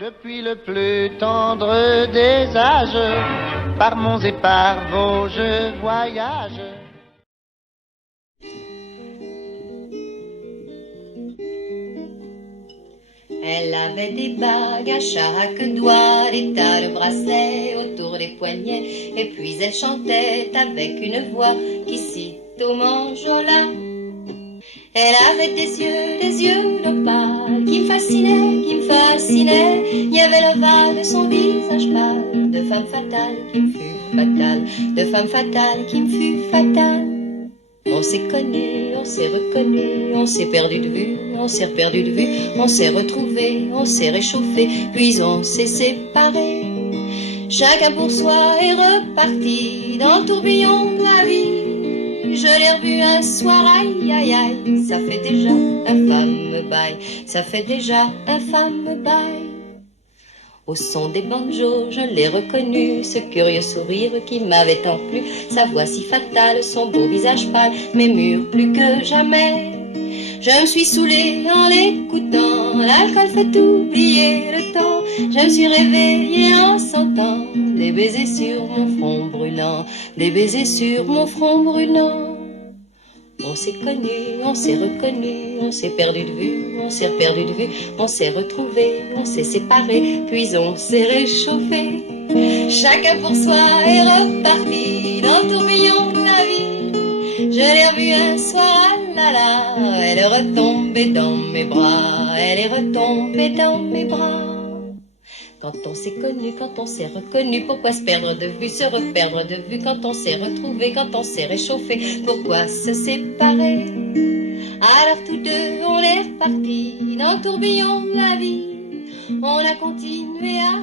Depuis le plus tendre des âges, par monts et par vaux je voyage. Elle avait des bagues à chaque doigt, des tas de bracelets autour des poignets, et puis elle chantait avec une voix qui sitôt m'enjola. Elle avait des yeux d'opale qui me fascinaient. Il y avait l'ovale de son visage pâle, de femme fatale qui me fut fatale, de femme fatale qui me fut fatale. On s'est connu, on s'est reconnu, on s'est perdu de vue, on s'est perdu de vue, on s'est retrouvé, on s'est réchauffé, puis on s'est séparés. Chacun pour soi est reparti dans le tourbillon de la vie. Je l'ai revu un soir, aïe aïe aïe, ça fait déjà un fameux bail, ça fait déjà un fameux bail. Au son des banjos, je l'ai reconnu, ce curieux sourire qui m'avait tant plu, sa voix si fatale, son beau visage pâle, m'émure plus que jamais. Je me suis saoulée en l'écoutant, l'alcool fait oublier le temps. Je me suis réveillée en sentant des baisers sur mon front brûlant, des baisers sur mon front brûlant. On s'est connu, on s'est reconnu, on s'est perdu de vue, on s'est perdu de vue, on s'est retrouvé, on s'est séparé, puis on s'est réchauffé. Chacun pour soi est reparti dans le tourbillon de la vie. Je l'ai revue un soir, ah là là, elle est retombée dans mes bras, elle est retombée dans mes bras. Quand on s'est connu, quand on s'est reconnu, pourquoi se perdre de vue, se reperdre de vue? Quand on s'est retrouvé, quand on s'est réchauffé, pourquoi se séparer? Alors tous deux, on est repartis dans le tourbillon de la vie. On a continué à